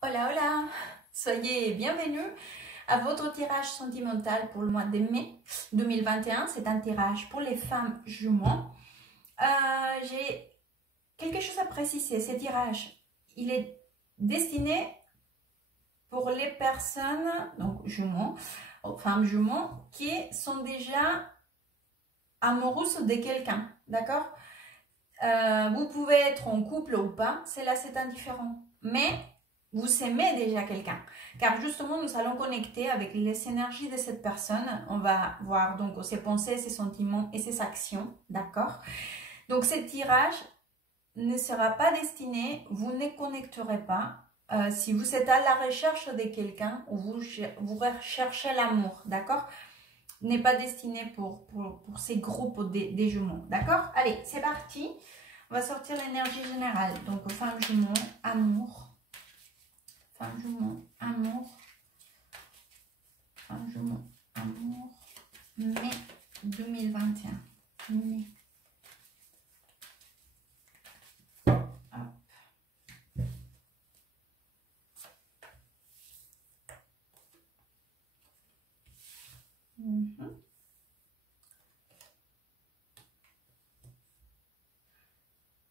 Hola, hola, soyez bienvenus à votre tirage sentimental pour le mois de mai 2021. C'est un tirage pour les femmes juments. J'ai quelque chose à préciser. Ce tirage, il est destiné pour les personnes, donc juments, femmes juments, qui sont déjà amoureuses de quelqu'un, d'accord? Vous pouvez être en couple ou pas, c'est indifférent. Mais vous aimez déjà quelqu'un. Car justement, nous allons connecter avec les énergies de cette personne. On va voir donc ses pensées, ses sentiments et ses actions. D'accord? Donc, ce tirage ne sera pas destiné, vous ne connecterez pas. Si vous êtes à la recherche de quelqu'un ou vous recherchez l'amour. D'accord? N'est pas destiné pour ces groupes des jumeaux. D'accord? Allez, c'est parti. On va sortir l'énergie générale. Donc, femme jumeau, amour. Femme jumeau, amour. Femme jumeau, amour. Mai 2021. Mai. Hop.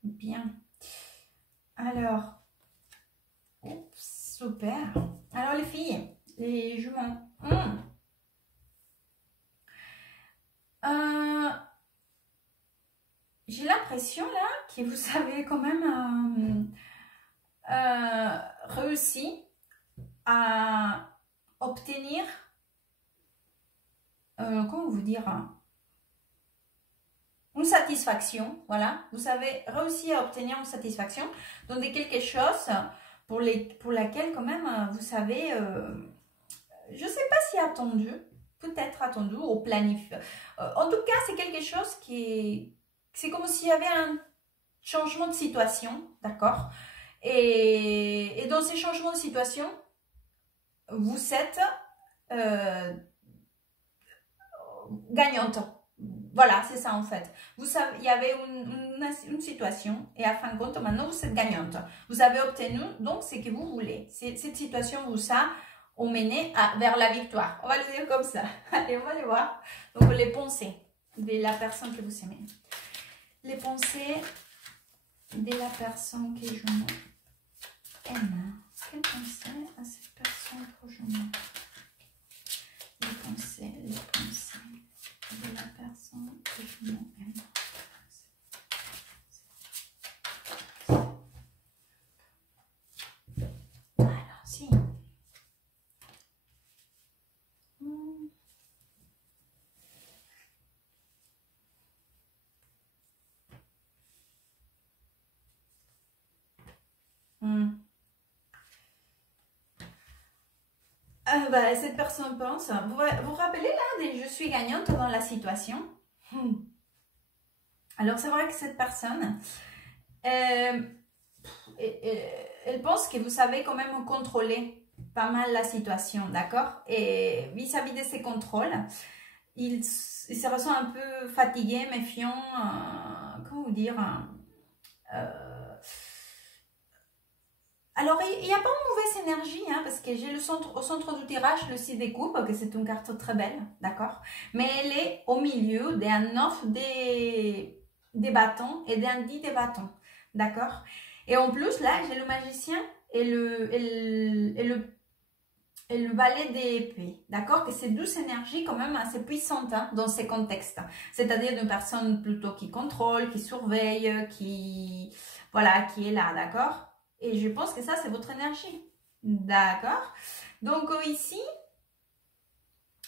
Bien. Alors, oups, super. Alors les filles, les juments. J'ai l'impression là que vous avez quand même réussi à obtenir, comment vous dire, une satisfaction, voilà. Vous avez réussi à obtenir une satisfaction dans quelque chose pour laquelle quand même, vous savez, je ne sais pas si attendu, peut-être attendu ou planifié. En tout cas, c'est quelque chose c'est comme s'il y avait un changement de situation, d'accord? Et dans ces changements de situation, vous êtes gagnante. Voilà, c'est ça en fait. Vous savez, il y avait une situation et à fin de compte, maintenant vous êtes gagnante. Vous avez obtenu donc ce que vous voulez. Cette situation vous a emmené vers la victoire. On va le dire comme ça. Allez, on va le voir. Donc les pensées de la personne que vous aimez. Les pensées de la personne que je aime. Quelles pensées à cette personne que je m'aime? Les pensées de la personne que je aime. Alors, si. Cette personne pense, vous vous rappelez là, je suis gagnante dans la situation. Alors c'est vrai que cette personne, elle pense que vous savez quand même contrôler pas mal la situation, d'accord? Et vis-à-vis de ces contrôles, il se ressent un peu fatigué, méfiant, comment vous dire, alors, il n'y a pas de mauvaise énergie, hein, parce que j'ai au centre du tirage le 6 des coupes, que c'est une carte très belle, d'accord? Mais elle est au milieu d'un 9 des bâtons et d'un 10 des bâtons, d'accord? Et en plus, là, j'ai le magicien et le valet d'épée, d'accord? Que c'est 12 énergies quand même assez puissantes hein, dans ces contextes. C'est-à-dire une personne plutôt qui contrôle, qui surveille, voilà, qui est là, d'accord? Et je pense que ça, c'est votre énergie. D'accord? Donc ici,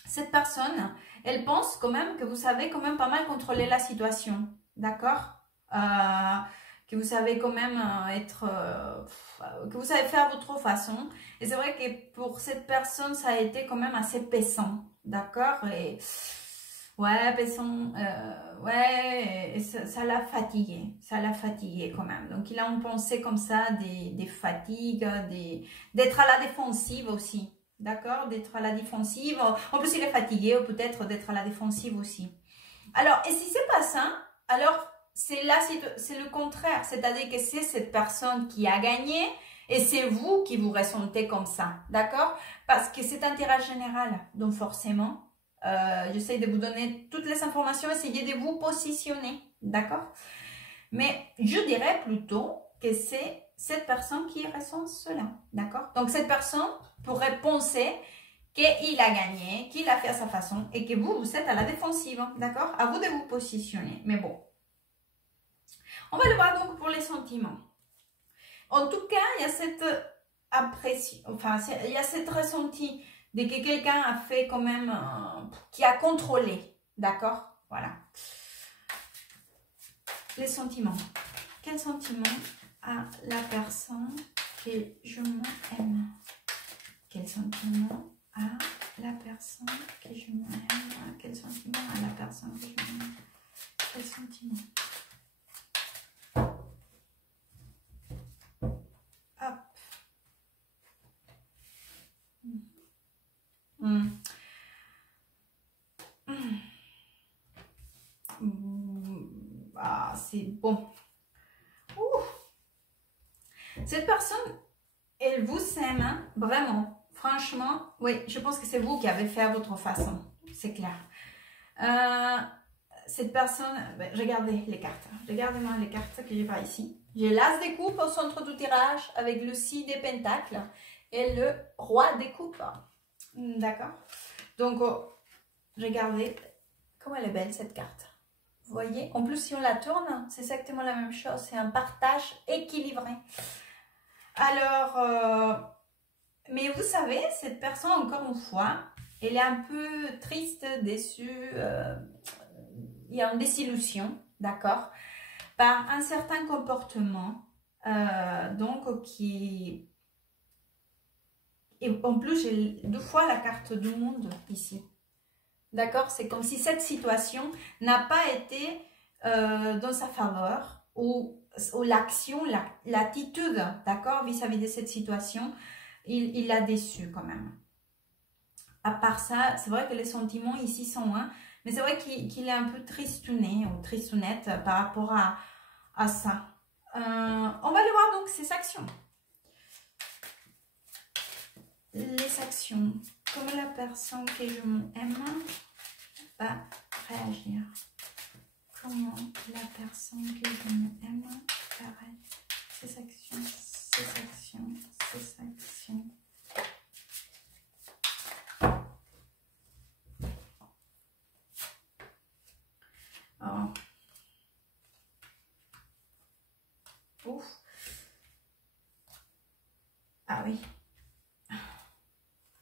cette personne, elle pense quand même que vous savez quand même pas mal contrôler la situation. D'accord? Que vous savez quand même que vous savez faire votre façon. Et c'est vrai que pour cette personne, ça a été quand même assez pesant. D'accord? Et ouais, pesant, ouais, et ça l'a fatigué. Ça l'a fatigué quand même. Donc, il a une pensée comme ça, des fatigues, d'être à la défensive aussi. D'accord? D'être à la défensive. En plus, il est fatigué, ou peut-être d'être à la défensive aussi. Alors, et si c'est pas ça, alors c'est le contraire. C'est-à-dire que c'est cette personne qui a gagné Et c'est vous qui vous ressentez comme ça, d'accord? Parce que c'est un tirage général, donc forcément, j'essaie de vous donner toutes les informations, essayez de vous positionner, d'accord? Mais je dirais plutôt que c'est cette personne qui ressent cela, d'accord? Donc cette personne pourrait penser qu'il a gagné, qu'il a fait à sa façon et que vous, vous êtes à la défensive, d'accord? À vous de vous positionner, mais bon. On va le voir donc pour les sentiments. En tout cas, il y a cette appréciation, enfin, il y a cette ressenti de que quelqu'un a fait quand même, qui a contrôlé, d'accord? Voilà. Les sentiments. Quel sentiment a la personne que je m'aime? Quel sentiment a la personne que je m'aime? Quel sentiment a la personne que je m'aime? Quel sentiment? Hop. Ah, c'est bon. Cette personne, elle vous aime, hein, vraiment. Franchement, oui, je pense que c'est vous qui avez fait à votre façon. C'est clair. Cette personne, ben, regardez les cartes. Regardez-moi les cartes que j'ai pas ici. J'ai l'as des coupes au centre du tirage avec le 6 des pentacles et le roi des coupes. D'accord? Donc, regardez comme elle est belle cette carte. Vous voyez? En plus, si on la tourne, c'est exactement la même chose. C'est un partage équilibré. Alors, mais vous savez, cette personne, encore une fois, elle est un peu triste, déçue. Il y a une désillusion, d'accord? Par un certain comportement, donc qui... Et en plus, j'ai 2 fois la carte du monde ici. D'accord? C'est comme si cette situation n'a pas été dans sa faveur ou l'action, l'attitude, d'accord, vis-à-vis de cette situation, il l'a déçu quand même. À part ça, c'est vrai que les sentiments ici sont mais c'est vrai qu'il est un peu tristouné ou tristounette par rapport à ça. On va le voir donc, ses actions. Les actions. Comment la personne que je m'aime va réagir. Comment la personne que je m'aime va réagir. Ses actions, ses actions, ses actions. Oh. Ouf. Ah oui.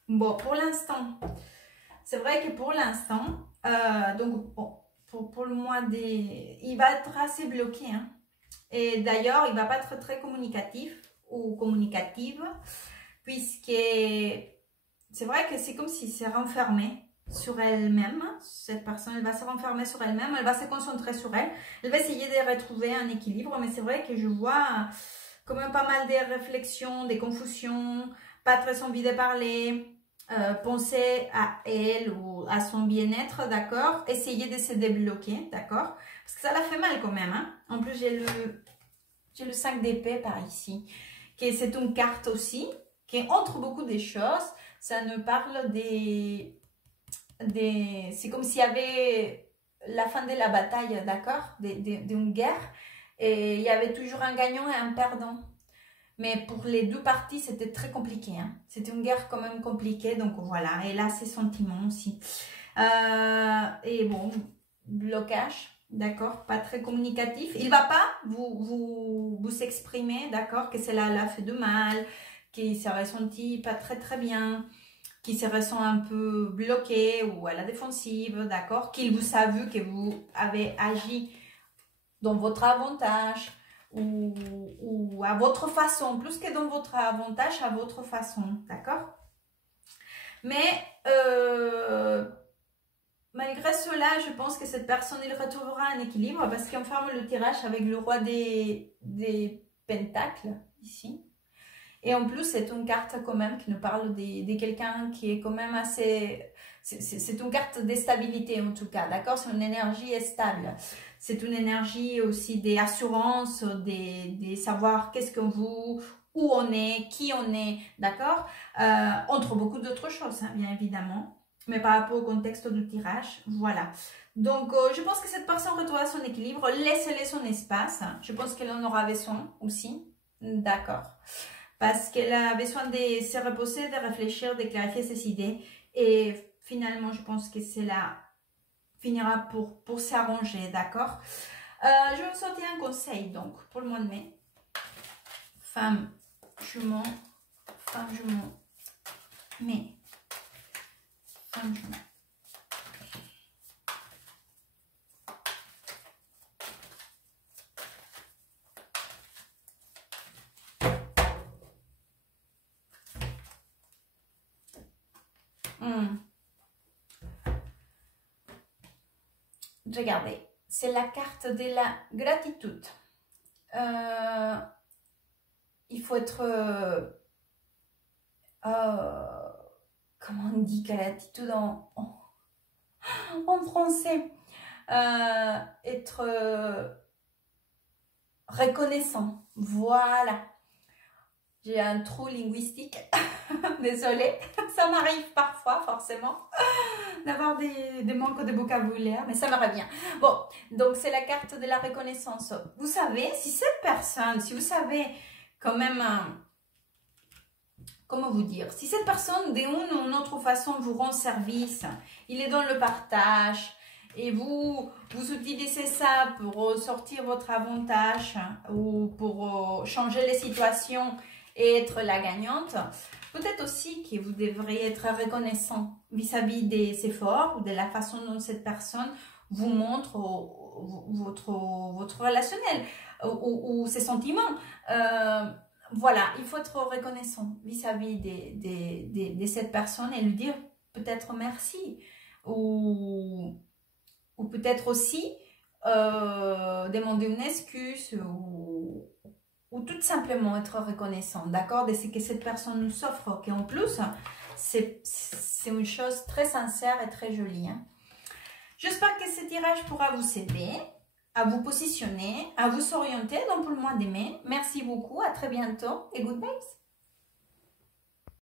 Bon, pour l'instant, c'est vrai que pour l'instant, donc bon, pour le mois des... Il va être assez bloqué. Hein. Et d'ailleurs, il ne va pas être très communicatif ou communicative, puisque c'est vrai que c'est comme s'il s'est renfermé sur elle-même. Cette personne, elle va se renfermer sur elle-même, elle va se concentrer sur elle, elle va essayer de retrouver un équilibre, mais c'est vrai que je vois quand même pas mal de réflexions, des confusions, pas très envie de parler, penser à elle ou à son bien-être, d'accord, essayer de se débloquer, d'accord, parce que ça la fait mal quand même, hein. En plus j'ai le 5 d'épée par ici, qui c'est une carte aussi, qui entre beaucoup des choses, ça nous parle c'est comme s'il y avait la fin de la bataille, d'accord, d'une guerre, et il y avait toujours un gagnant et un perdant. Mais pour les 2 parties, c'était très compliqué. Hein. C'était une guerre quand même compliquée, donc voilà. Et là, ses sentiments aussi. Et bon, blocage, d'accord, pas très communicatif. Il ne va pas vous exprimer, d'accord, que cela l'a fait de mal, qu'il s'est ressenti pas très très bien, qu'il se ressent un peu bloqué ou à la défensive, d'accord, qu'il vous a vu que vous avez agi dans votre avantage ou à votre façon, plus que dans votre avantage, à votre façon, d'accord? Mais malgré cela, je pense que cette personne, il retrouvera un équilibre parce qu'on ferme le tirage avec le roi des pentacles, ici. Et en plus, c'est une carte quand même qui nous parle de quelqu'un qui est quand même assez... C'est une carte de stabilité en tout cas, d'accord? C'est une énergie stable. C'est une énergie aussi des assurances, des savoir qu'est-ce que vous, où on est, qui on est, d'accord, entre beaucoup d'autres choses, hein, bien évidemment, mais par rapport au contexte du tirage, voilà. Donc, je pense que cette personne retrouve son équilibre, laissez-les son espace, je pense qu'elle en aura besoin aussi, d'accord, parce qu'elle a besoin de se reposer, de réfléchir, de clarifier ses idées, et finalement, je pense que cela finira pour s'arranger, d'accord. Je vais vous sortir un conseil, donc, pour le mois de mai. Femme, jument, mais, femme, jument. Regardez, c'est la carte de la gratitude. Il faut être... comment on dit gratitude en français? Être reconnaissant. Voilà. J'ai un trou linguistique. Désolée, ça m'arrive parfois, forcément, d'avoir des manques de vocabulaire, mais ça me revient. Bon, donc c'est la carte de la reconnaissance. Vous savez, si cette personne, si vous savez quand même, comment vous dire, si cette personne d'une ou d'une autre façon vous rend service, il est dans le partage, et vous utilisez ça pour sortir votre avantage ou pour changer les situations et être la gagnante, peut-être aussi que vous devriez être reconnaissant vis-à-vis des efforts ou de la façon dont cette personne vous montre votre relationnel ou ses sentiments. Voilà, il faut être reconnaissant vis-à-vis de cette personne et lui dire peut-être merci ou peut-être aussi demander une excuse ou tout simplement être reconnaissant, d'accord, de ce que cette personne nous offre, qui en plus, c'est une chose très sincère et très jolie. Hein. J'espère que ce tirage pourra vous aider à vous positionner, à vous orienter dans le mois de mai. Merci beaucoup, à très bientôt et good vibes.